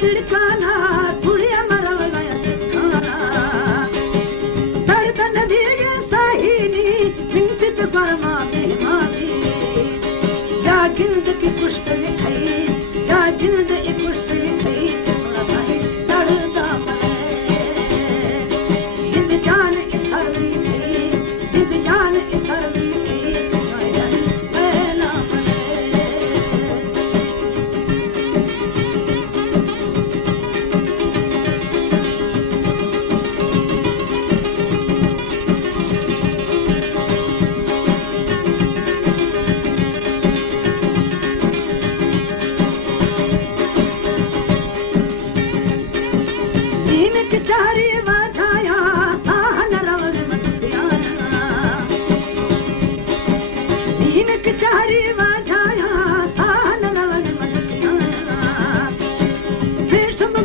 तिड़काना गुड़िया मरवला सिखाना धड़कन दिए साहिनी विंचित कर्मा बेमानी या जिंद की कुश्त लिखाई या जिंद की कुश्त लिखाई थोड़ा सा दर्द मरे जिंद जान इधर भी थी जिंद जान इधर भी थी मैला मरे नीन की चारी वाजाया साहन रवल मटुकियाना नीन की चारी वाजाया साहन रवल मटुकियाना रेशम